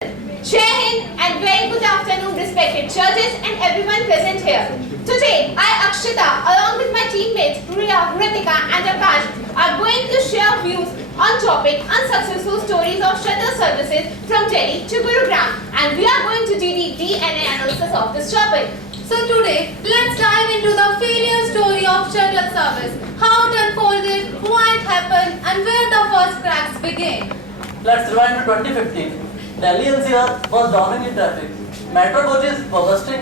Jai Hind and very good afternoon respected judges and everyone present here. Today, I, Akshita, along with my teammates Priya, Ritika and Akash are going to share views on topic unsuccessful stories of shuttle services from Delhi to Gurugram, and we are going to do the DNA analysis of this topic. So today, let's dive into the failure story of shuttle service, how it unfolded, why it happened and where the first cracks began. Let's rewind to 2015. Delhi NCR was drowning in traffic. Metro coaches were bursting,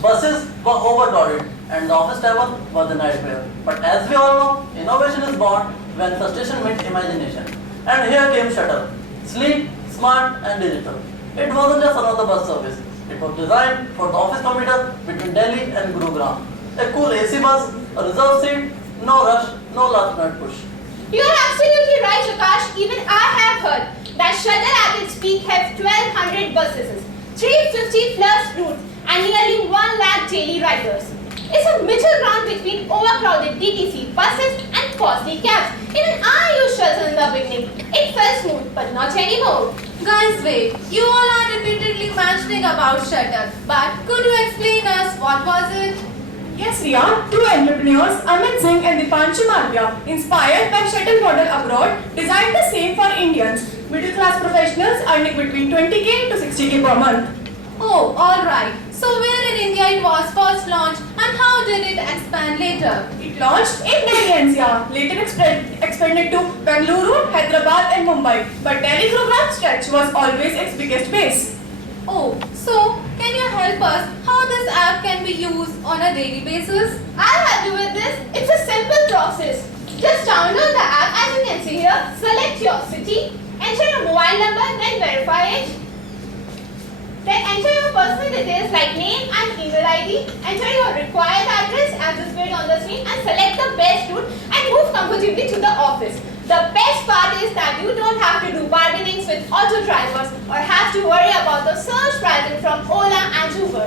buses were overcrowded, and the office travel was a nightmare. But as we all know, innovation is born when frustration meets imagination. And here came shuttle, sleek, smart, and digital. It wasn't just another bus service. It was designed for the office commuter between Delhi and Gurugram. A cool AC bus, a reserved seat, no rush, no last minute push. You are absolutely right, Akash. Even I have heard that shuttle at its peak has 1200 buses, 350 plus routes, and nearly 1 lakh daily riders. It's a middle ground between overcrowded DTC buses and costly cabs. Even I used shuttle in the beginning. It felt smooth, but not anymore. Guys, wait, you all are repeatedly mentioning about shuttle, but could you explain us what was it? Yes, Riya, two entrepreneurs, Amit Singh and Dipanshu Madhya, inspired by shuttle model abroad, designed the same for Indians, middle class professionals earning between 20k to 60k per month. Oh, alright. So where in India it was first launched and how did it expand later? It launched in Delhi NCR, later expanded to Bengaluru, Hyderabad and Mumbai, but Delhi Gurugram stretch was always its biggest base. Oh, so can you help us how this app can be used on a daily basis? I'll help you with this. It's a simple process. Just download the app as you can see here, select your city, enter your mobile number, then verify it. Then enter your personal details like name and email ID, enter your required address as displayed on the screen and select the best route and move comfortably to the office. The best part is that you don't have to do bargainings with auto drivers or have to worry about the surge pricing from Ola and Uber.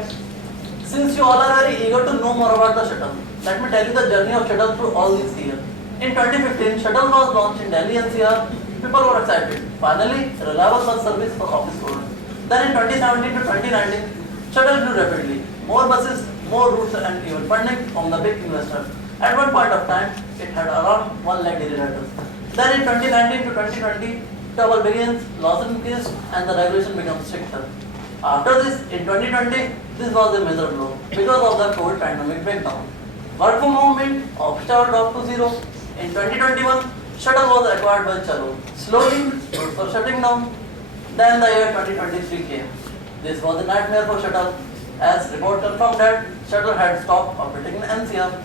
Since you all are very eager to know more about the shuttle, let me tell you the journey of shuttle through all these years. In 2015, shuttle was launched in Delhi NCR. People were excited. Finally, a reliable bus service for office students. Then in 2017 to 2019, shuttle grew rapidly. More buses, more routes and even funding from the big investors. At one point of time, it had around 1 lakh daily riders. Then in 2019 to 2020, trouble begins, laws increased and the regulation becomes stricter. After this, in 2020, this was a major blow because of the COVID pandemic breakdown. Work from home meant office travel dropped to zero. In 2021, shuttle was acquired by Chalo. Slowly, roads were shutting down. Then the year 2023 came. This was a nightmare for shuttle, as report confirmed that shuttle had stopped operating in NCR.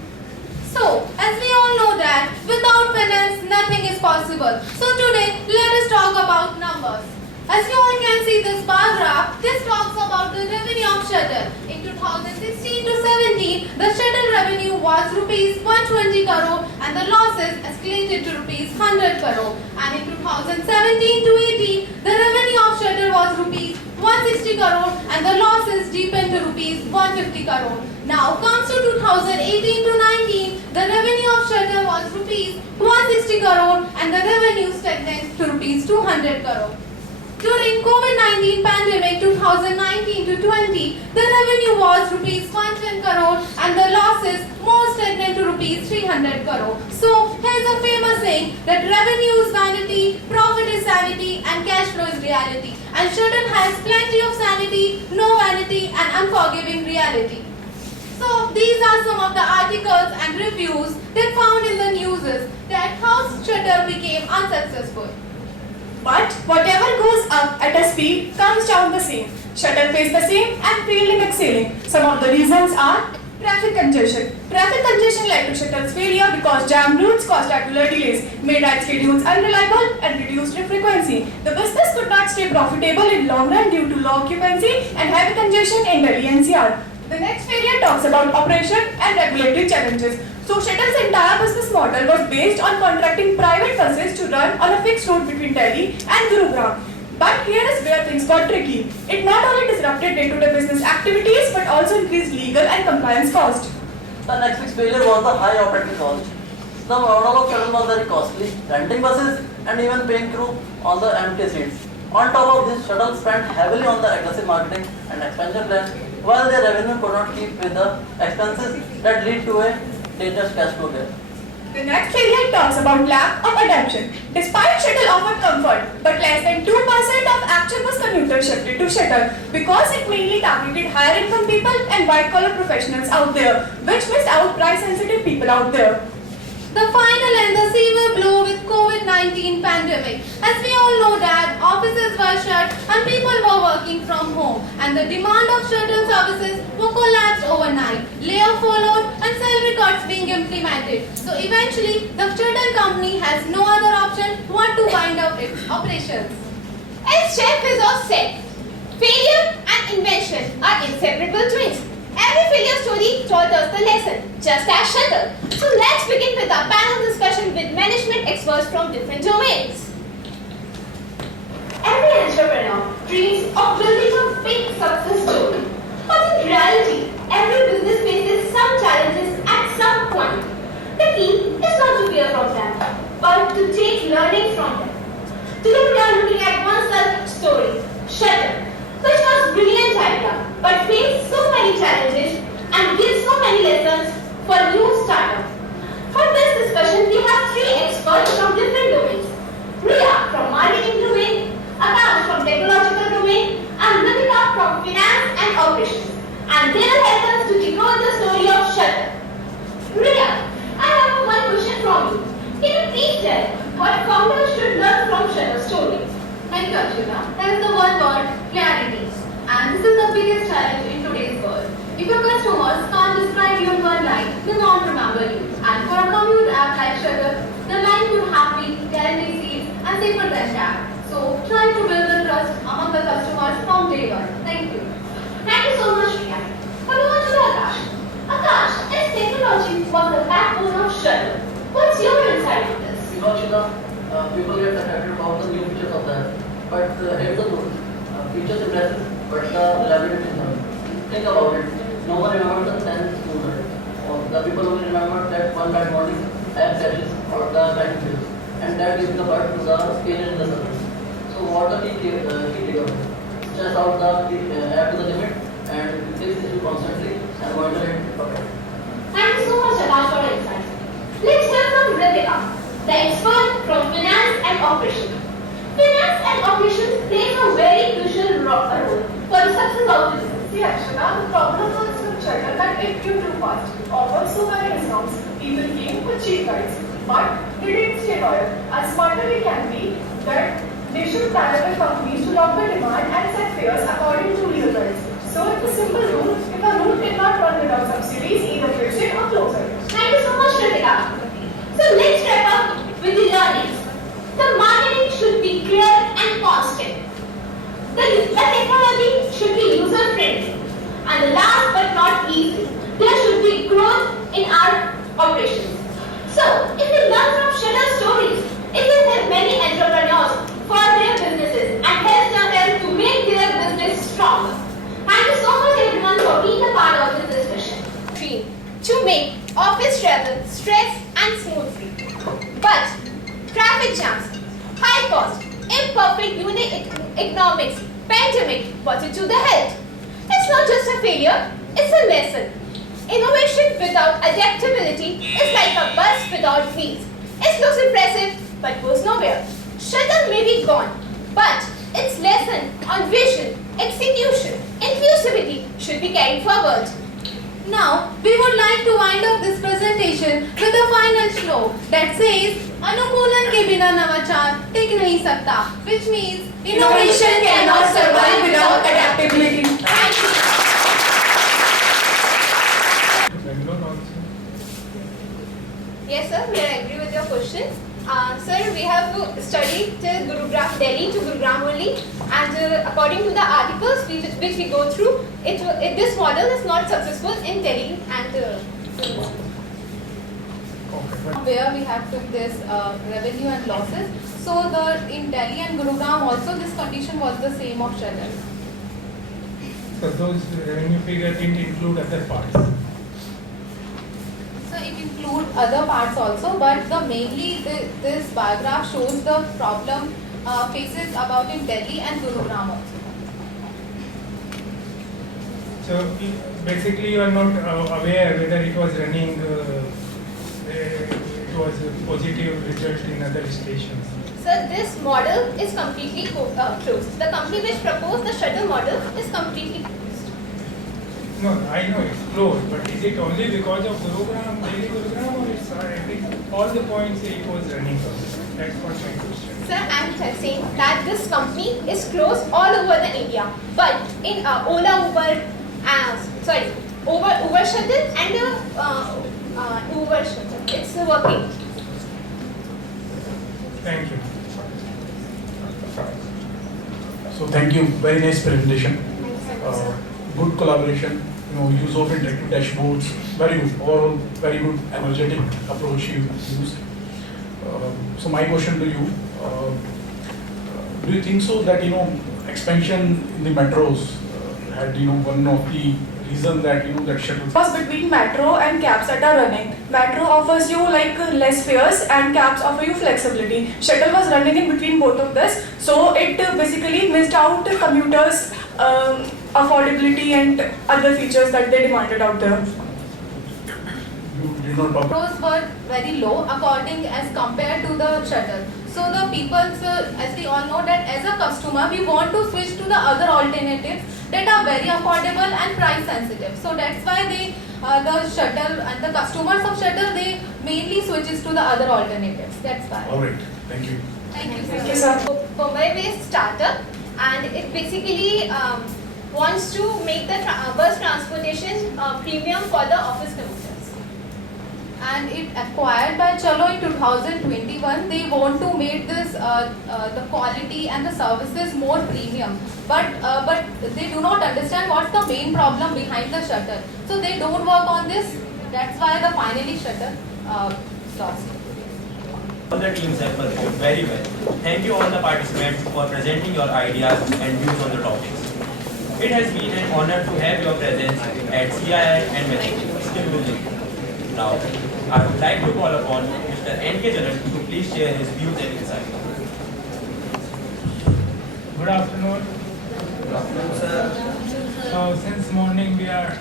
So, as we all know that without finance nothing is possible. So today let us talk about numbers. As you all can see this bar graph, this talks about the revenue of shuttle. In 2016 to 17, the shuttle revenue was rupees 120 crore and the losses escalated to rupees 100 crore. And in 2017 to 18, the revenue of shuttle was rupees 160 crore and the losses deepened to rupees 150 crore. Now comes to 2018 to 19, the revenue of shuttle was rupees 160 crore and the revenue stagnant to rupees 200 crore. During COVID-19 pandemic 2019 to 20, the revenue was rupees 110 crore and the losses more stagnant to rupees 300 crore. So here's a famous saying that revenue is vanity, profit is sanity and cash flow is reality. And shuttle has plenty of sanity, no vanity and unforgiving reality. So these are some of the articles and reviews that found in the news that how shuttle became unsuccessful. But whatever goes up at a speed comes down the same. Shuttle faced the same and failed in excelling. Some of the reasons are traffic congestion. Traffic congestion led to shuttle's failure because jam routes caused regular delays, made ride schedules unreliable and reduced trip frequency. The business could not stay profitable in long run due to low occupancy and heavy congestion in Delhi NCR. The next failure talks about operation and regulatory challenges. So Shuttle's entire business model was based on contracting private buses to run on a fixed route between Delhi and Gurugram. But here is where things got tricky. It not only disrupted day-to-day business activities but also increased legal and compliance costs. The next big failure was the high operating cost. The model of shuttle was very costly, renting buses and even paying crew on the empty seats. On top of this, shuttles spent heavily on the aggressive marketing and expansion plan, while their revenue could not keep with the expenses that lead to a dangerous cash flow gap. The next failure talks about lack of adaptation. Despite shuttle offered comfort, but less than 2% of actual bus commuters shifted to shuttle because it mainly targeted higher income people and white collar professionals out there, which missed out price sensitive people out there. The final and the severe blow with COVID-19 pandemic. As we all know that offices were shut and people were working from home and the demand of shuttle services were collapsed overnight. Layoff followed and salary cuts being implemented. So eventually the shuttle company has no other option but to wind up its operations. As Chef Bezos said, failure and invention are inseparable twins. Every failure story taught us the lesson, just as shuttle. So let's begin with our panel discussion with management experts from different domains. Every entrepreneur dreams of building a big success story. But in reality, every business faces some challenges at some point. The key is not to fear from them, but to take learning from them. Today we are looking at one such story, shuttle, which was a brilliant idea, but faced so many challenges and gives so many lessons for new startup. For this discussion, we have three experts from different domains. Riya from marketing domain, Akash from technological domain, and Ritika from finance and operations. And they will help us to decode the story of shuttle. Riya, I have one question from you. Can you please tell what founders should learn from shuttle story? Thank you, Akshita. There is the one word, clarity. And this is the biggest challenge in today's world. If your customers can't describe you in one line, they won't remember you. And for a commute app like Shuttle, the line could have been guaranteed seats and safer than cab. So try to build the trust among the customers from day one. Thank you. Thank you so much, Riya. But over to the Akash. Akash, as technology was the backbone of shuttle, what's your insight on this? People get excited about the new features of that. But here's the truth. Features impressive, but the reliability is not. Think about it. No one remembers the 10th school. The people only remember that one bad morning, app crashes, or the time fails. And that gives the birth to the failure in the service. So what the key takeaway? Stress out the app to the limit and fix issue constantly and monitor it perfectly. Thank you so much, Akash, for the insights. Let's hear from Ritika, the expert from finance and operations. Finance and operations play a very crucial role for the success of the business. See, Akshana, the problem was with shuttle that it grew too fast, offered so many discounts, people came with cheap rides, but they didn't stay loyal. As smarter we can be, that they should partner with companies to lock the demand and set fares according to real rides. So it's a simple rule, if a route cannot run without subsidies, either fix it or close it. Thank you so much, Ritika. So let's wrap up with the learnings. The marketing should be clear and constant. The technology should be user-friendly. And the last but not least, there should be growth in our operations. So, if we learn from shuttle stories, it will help many entrepreneurs for their businesses and help them to make their business stronger. Thank you so much everyone for being a part of this discussion. Dream to make office travel stress and smooth-free. But traffic jams, high cost, imperfect unit economics, pandemic, what's it to the health? It's not just a failure, it's a lesson. Innovation without adaptability is like a bus without wheels. It looks impressive but goes nowhere. Shuttle may be gone, but its lesson on vision, execution, inclusivity should be carried forward. Now, we would like to wind up this presentation with a final श्लोक that says, अनुकूलन के बिना नवाचार टिक नहीं सकता, which means Innovation cannot survive without adaptability. Thank you. Yes, sir, we agree with your question. Sir, we have studied till Gurugram, Delhi to Gurugram only, and according to the articles which we go through, this model is not successful in Delhi and where we have took this revenue and losses. So in Delhi and Gurugram also this condition was the same of shuttle. So those revenue figure didn't include other parts. So it includes other parts also, but mainly this bar graph shows the problem places about in Delhi and Gurugram also. So basically you are not aware whether it was running, it was a positive result in other stations. Sir, this model is completely closed. The company which proposed the shuttle model is completely closed. No, I know it's closed, but is it only because of Gurugram, Delhi Gurugram, or it's all the points it was running on? That's what my question. Sir, I'm saying that this company is closed all over the India, but in Ola, Uber, Uber shuttle and Uber shuttle, it's working. Thank you. So thank you, very nice presentation. Good collaboration, use of interactive dashboards, very good, overall very good energetic approach you used. So my question to you, do you think so that expansion in the metros had one of the reason that that shuttle Because between metro and cabs that are running, metro offers you like less fares and cabs offer you flexibility. Shuttle was running in between both of this, so it basically missed out commuters' affordability and other features that they demanded out there. you did not talk? Metros were very low according as compared to the shuttle. So the people, as we all know that as a customer, we want to switch to the other alternatives that are very affordable and price sensitive. So that's why the shuttle and the customers of shuttle, they mainly switches to the other alternatives. That's why. All right, thank you. Thank you, Thank you, sir. sir. Mumbai-based startup, and it basically wants to make the bus transportation premium for the office commuters. And it acquired by Chalo in 2021. They want to make this the quality and the services more premium, but they do not understand what's the main problem behind the shuttle. So they don't work on this. That's why the finally shuttle lost. All the teams have performed very well. Thank you all the participants for presenting your ideas and views on the topics. It has been an honor to have your presence at CII and Majestic skill building. Now, I would like to call upon Mr. N.K. Jalan to please share his views and insights. Good afternoon. Good afternoon, sir. So since morning we are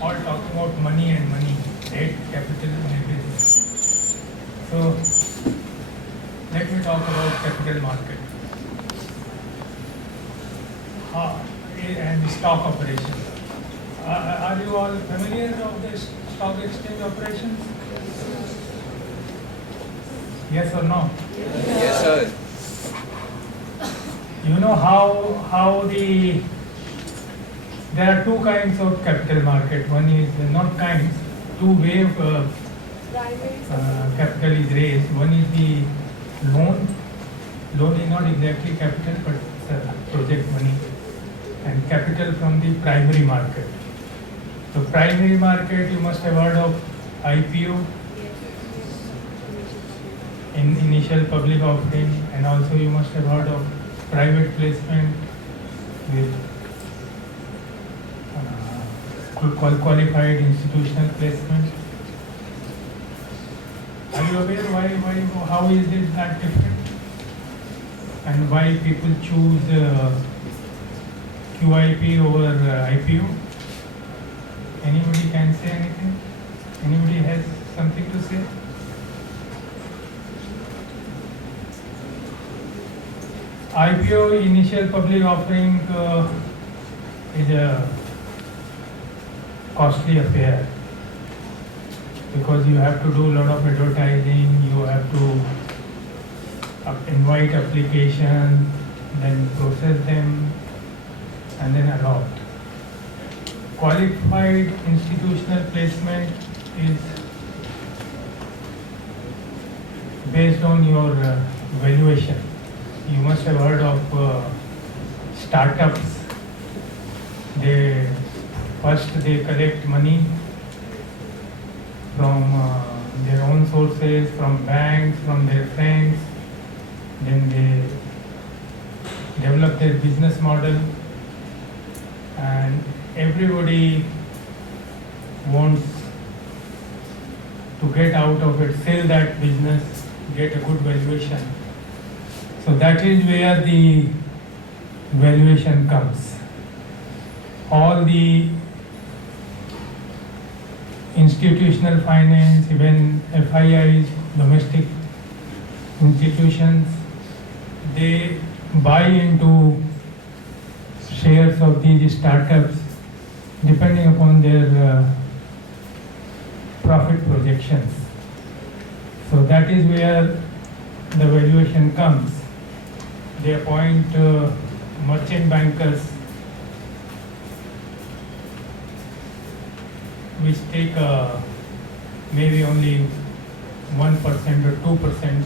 all talking about money and money, debt, capital and everything. So let me talk about capital market and the stock operations. Are you all familiar of the stock exchange operations? Yes or no? Yes, sir. You know how there are two kinds of capital market. One is not kinds, two way of capital is raised. One is the loan. Loan is not exactly capital, but it's project money, and capital from the primary market. So primary market, you must have heard of IPO, in initial public offering, and also you must have heard of private placement with qualified institutional placement. Are you aware how is it that different, and why people choose QIP over IPO? Anybody can say anything? Anybody has something to say? IPO, initial public offering, is a costly affair because you have to do a lot of advertising, you have to invite applications, then process them, and then allot. Qualified institutional placement is based on your valuation. You must have heard of startups. They collect money from their own sources, from banks, from their friends. Then they develop their business model, and everybody wants to get out of it, sell that business, get a good valuation. So that is where the valuation comes. All the institutional finance, even FIIs, domestic institutions, they buy into shares of these startups depending upon their profit projections. So that is where the valuation comes. They appoint merchant bankers which take maybe only 1% or 2%.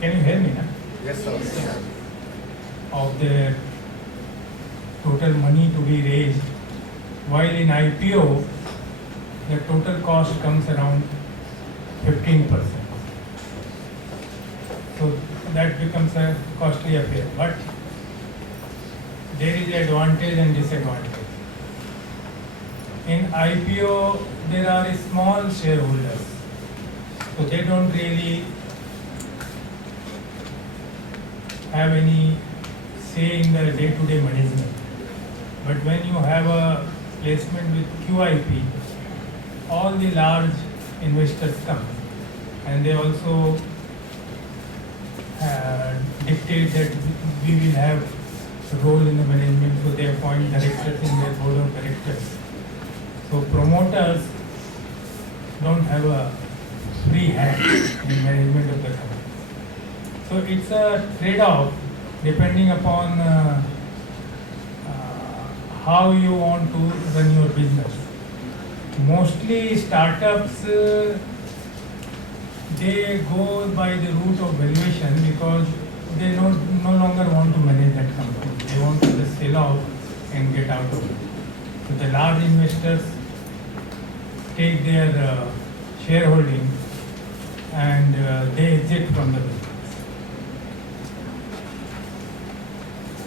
Can you hear me now? Yes, sir. Of the total money to be raised, while in IPO the total cost comes around 15%. So that becomes a costly affair. But there is advantage and disadvantage. In IPO there are small shareholders, so they don't really have any say in the day-to-day management. But when you have a placement with QIP, all the large investors come and they also dictate that we will have a role in the management, so they appoint directors in their board of directors. So promoters don't have a free hand in management of the company. So it's a trade-off depending upon how you want to run your business. Mostly startups, they go by the route of valuation because they no longer want to manage that company. They want to just sell off and get out of it. So the large investors take their shareholding and they exit from the business.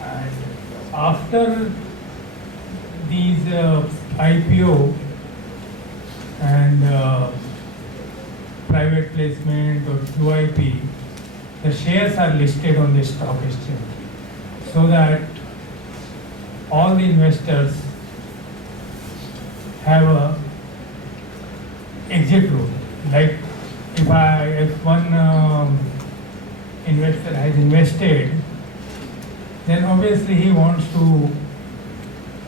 And after these IPO and private placement or QIP, the shares are listed on the stock exchange so that all the investors have a exit route. Like if one investor has invested, then obviously he wants to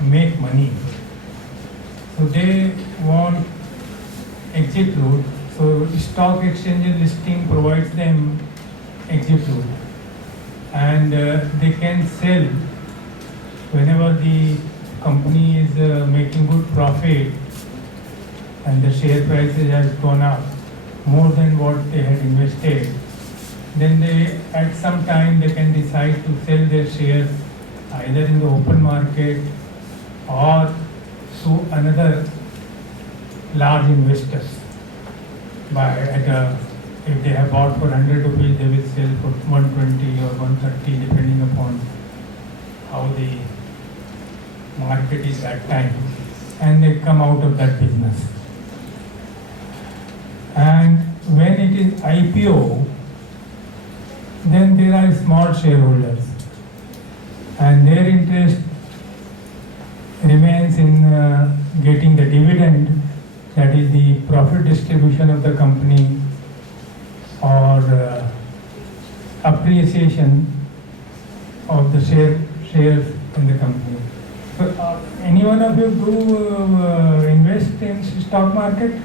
make money. So they want exit route. So stock exchange listing provides them exit route, and they can sell whenever the company is making good profit and the share prices has gone up more than what they had invested. Then they, at some time, they can decide to sell their shares either in the open market or to another large investors. If they have bought for 100 rupees, they will sell for 120 or 130, depending upon how the market is at time, and they come out of that business. And when it is IPO, then there are small shareholders, and their interest remains in getting the dividend, that is the profit distribution of the company, or appreciation of the shares in the company. So, any one of you do invest in stock market?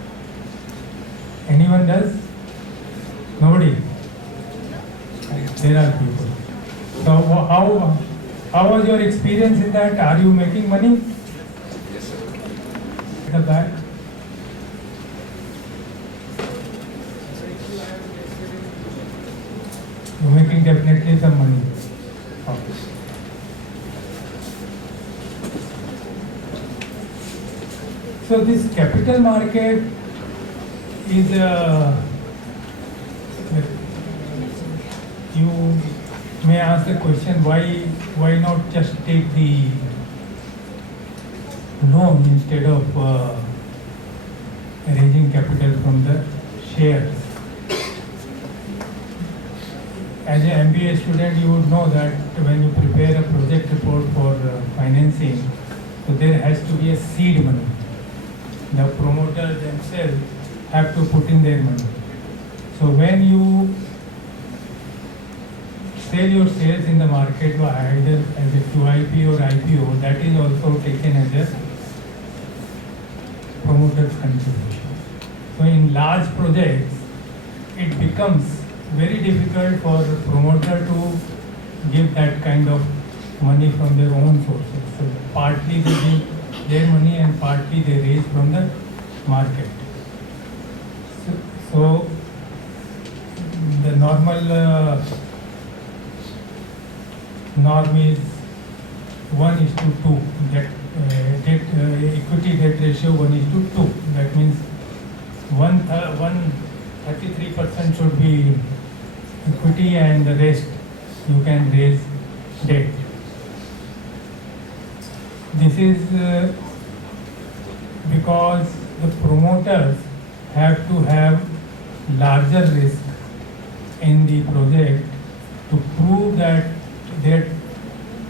Anyone does? Nobody? There are people. So how was your experience in that? Are you making money? Yes, sir. At the back? You're making definitely some money. Okay. So this capital market is you may ask the question, why not just take the loan instead of raising capital from the shares? as an MBA student, you would know that when you prepare a project report for financing, so there has to be a seed money. The promoters themselves have to put in their money. So when you sell your shares in the market, either as a QIP or IPO, that is also taken as a promoter's contribution. So in large projects, it becomes very difficult for the promoter to give that kind of money from their own sources. So partly they give their money and partly they raise from the market. So the normal norm is 1:2. That equity debt ratio 1:2. That means 33% should be equity and the rest you can raise debt. This is because the promoters have to have larger risk in the project to prove that their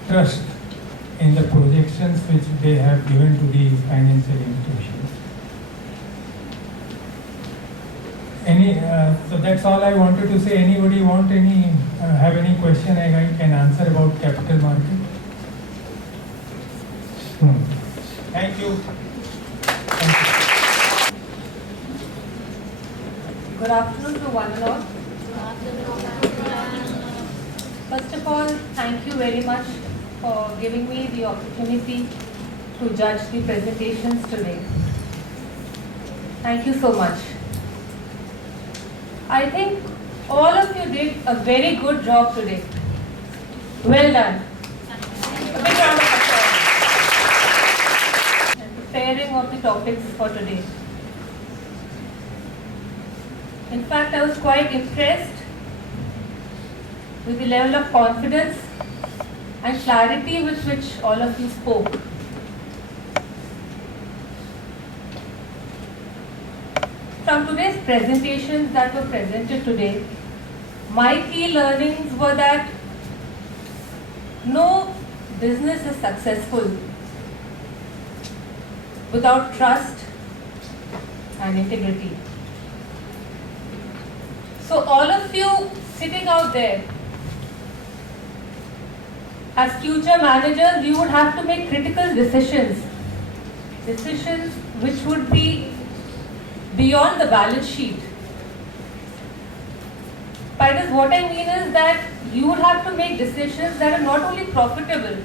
trust in the projections which they have given to the financial institutions. So that's all I wanted to say. Anybody want have any question I can answer about capital market? Thank you. Good afternoon to one and all. First of all, thank you very much for giving me the opportunity to judge the presentations today. Thank you so much. I think all of you did a very good job today. Well done. A big round of applause. And preparing of the topics for today. In fact, I was quite impressed with the level of confidence and clarity with which all of you spoke. From today's presentations that were presented today, my key learnings were that no business is successful without trust and integrity. So all of you sitting out there, as future managers, you would have to make critical decisions which would be beyond the balance sheet. By this, what I mean is that you would have to make decisions that are not only profitable,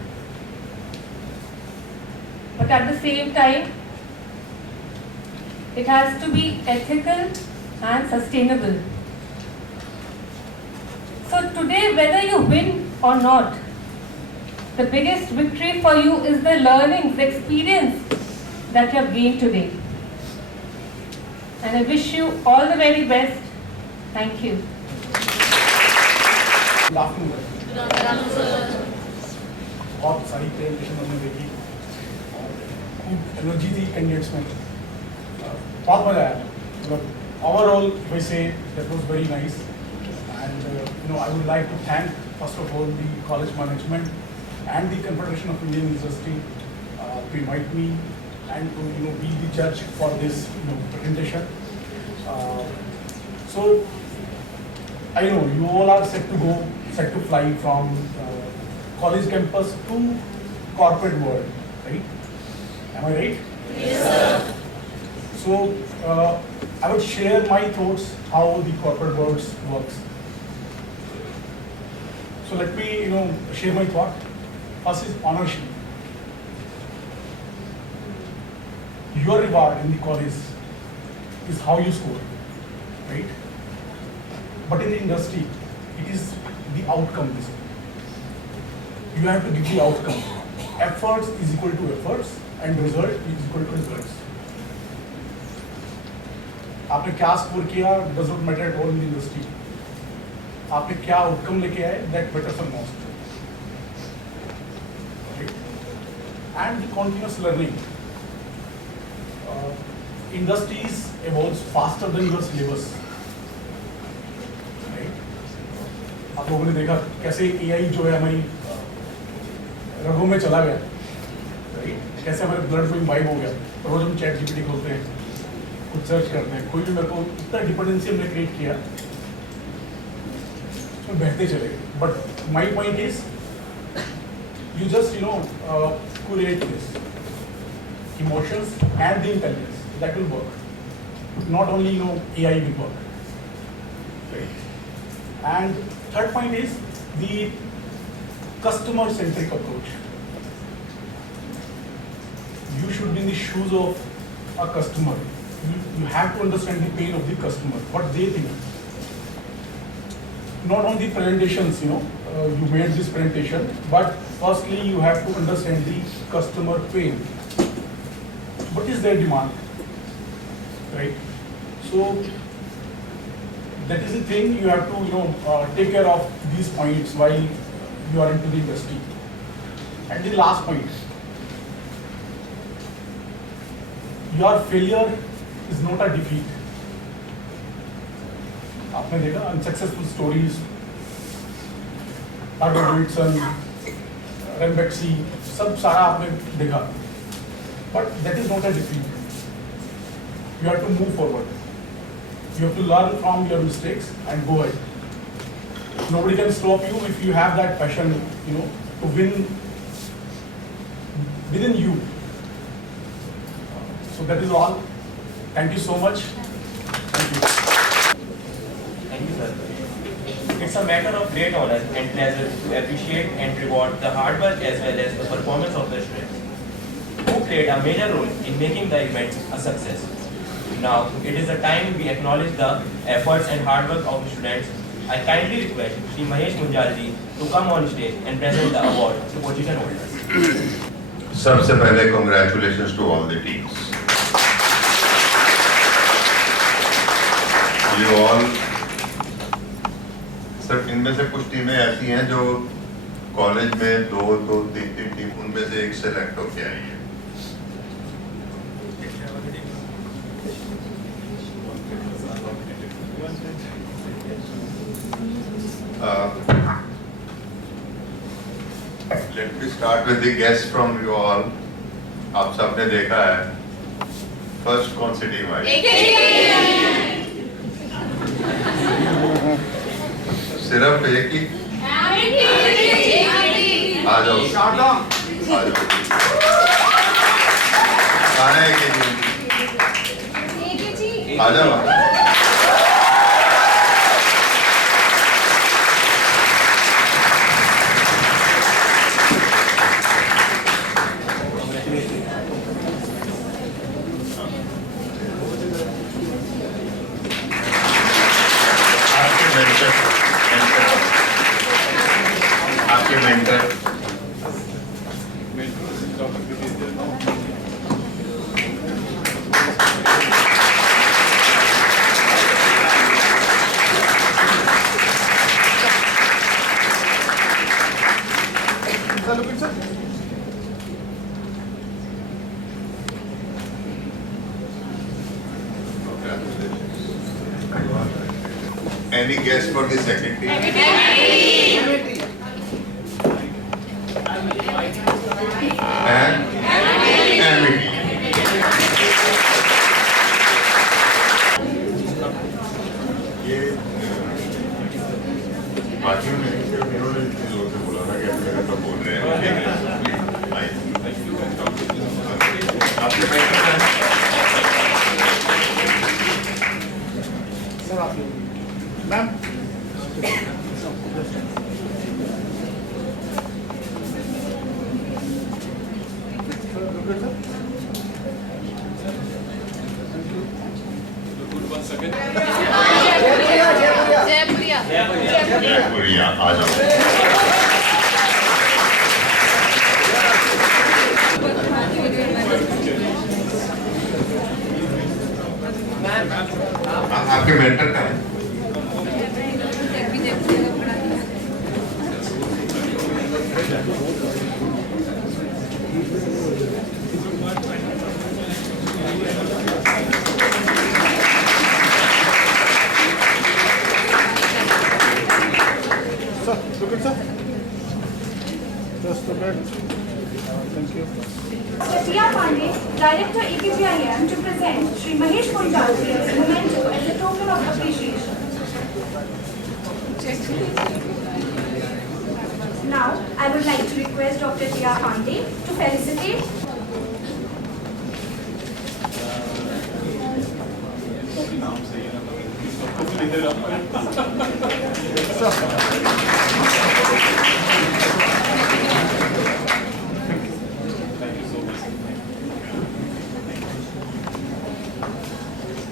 but at the same time, it has to be ethical and sustainable. So today, whether you win or not, the biggest victory for you is the learnings, the experience that you have gained today. And I wish you all the very best. Thank you. Good afternoon. बहुत सारी presentation हमने देखी, खूब energy थी candidates में, बहुत मजा आया. मतलब overall we say that was very nice, and I would like to thank first of all the college management and the Confederation of Indian University to invite me and to be the judge for this presentation. So I know you all are set to fly from college campus to corporate world, right? Am I right? Yes, sir. So I would share my thoughts how the corporate world works. So let me share my thought. First is ownership. Your reward in the college is how you score, right? But in the industry, it is the outcome. You have to give the outcome. Efforts is equal to efforts and result is equal to results. आपने क्या score किया does not matter at all in the industry. आपने क्या outcome लेके आए that matters the most. Right? And the continuous learning. Industries evolves faster than your syllabus. Right? आप लोगों ने देखा कैसे एआई जो है हमारी रगों में चला गया, राइट? कैसे हमारे ब्लड में वाइब हो गया। रोज हम चैट जीपीटी खोलते हैं, कुछ सर्च करते हैं, कोई भी मेरे को इतना डिपेंडेंसी हमने क्रिएट किया, उसमें बहते चले गए। But my point is you just curate this emotions and the intelligence that will work. Not only AI will work, right? And third point is the customer centric approach. You should be in the shoes of a customer. You have to understand the pain of the customer, what they think. Not on the presentations, you made this presentation, but firstly you have to understand the customer pain. What is their demand, right? So that is the thing you have to take care of these points while you are into the industry. And the last point, your failure is not a defeat. आपने देखा unsuccessful stories, Harvard Davidson, Ranbaxy, सब सारा आपने देखा, but that is not a defeat. You have to move forward, you have to learn from your mistakes and go ahead. Nobody can stop you if you have that passion, to win within you. So that is all. Thank you so much. Thank you. Thank you, sir. It's a matter of great honor and pleasure to appreciate and reward the hard work as well as the performance of the students who played a major role in making the event a success. Now, it is the time we acknowledge the efforts and hard work of the students. I kindly request Shri Mahesh Munjalji to come on stage and present the award to position holders. सबसे पहले congratulations to all the teams. You all, sir इनमें से कुछ टीमें ऐसी हैं जो college में दो तीन टीम, उनमें से एक सेलेक्ट होके आई है. Let me start with the guests from you all. आप सबने देखा है फर्स्ट कौन सी टीम आई? सिर्फ एक ही? आ जाओ, आ जाओ. कहाँ है AKGIM? आ जाओ. आपके mentor Any guess for the second team? And MET. ये बाकियों ने इन्होंने लोगों से बोला था कि आप मेरे तो बोल रहे हैं. आपके मैम जयपुरिया आ जाओ. आपके मेंटर का है? Just a bit. Thank you. Mr. Tia Pandey, Director AKGIM, to present Shri Mahesh Kuntal's memento as a token of appreciation. Now, I would like to request Dr. Tia Pandey to felicitate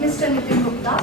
Mr. Nitin Gupta,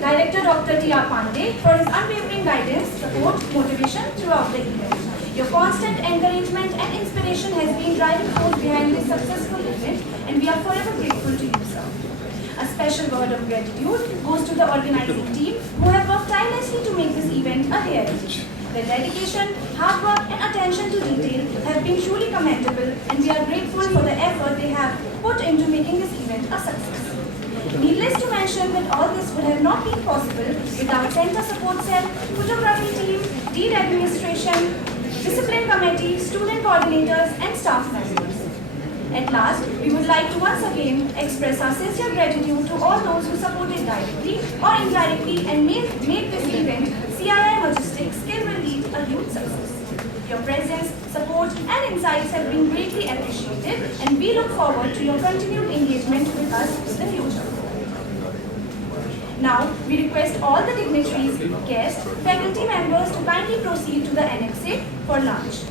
Director Dr. Tia Pandey for his unwavering guidance, support, motivation throughout the event. Your constant encouragement and inspiration has been driving force behind this successful event, and we are forever grateful to you, sir. A special word of gratitude goes to the organizing team who have worked tirelessly to make this event a reality. Their dedication, hard work and attention to detail have been truly commendable, and we are grateful for the effort they have put into making this event a success. Needless to mention that all this would have not been possible without Center Support Cell, Photography Team, Deed Administration, Discipline Committee, Student Coordinators and staff members. At last, we would like to once again express our sincere gratitude to all those who supported directly or indirectly and made this event, CII Majestic, Skill Will Lead, a huge success. Your presence, support and insights have been greatly appreciated, and we look forward to your continued engagement with us in the future. Now, we request all the dignitaries, guests, faculty members to kindly proceed to the annex for lunch.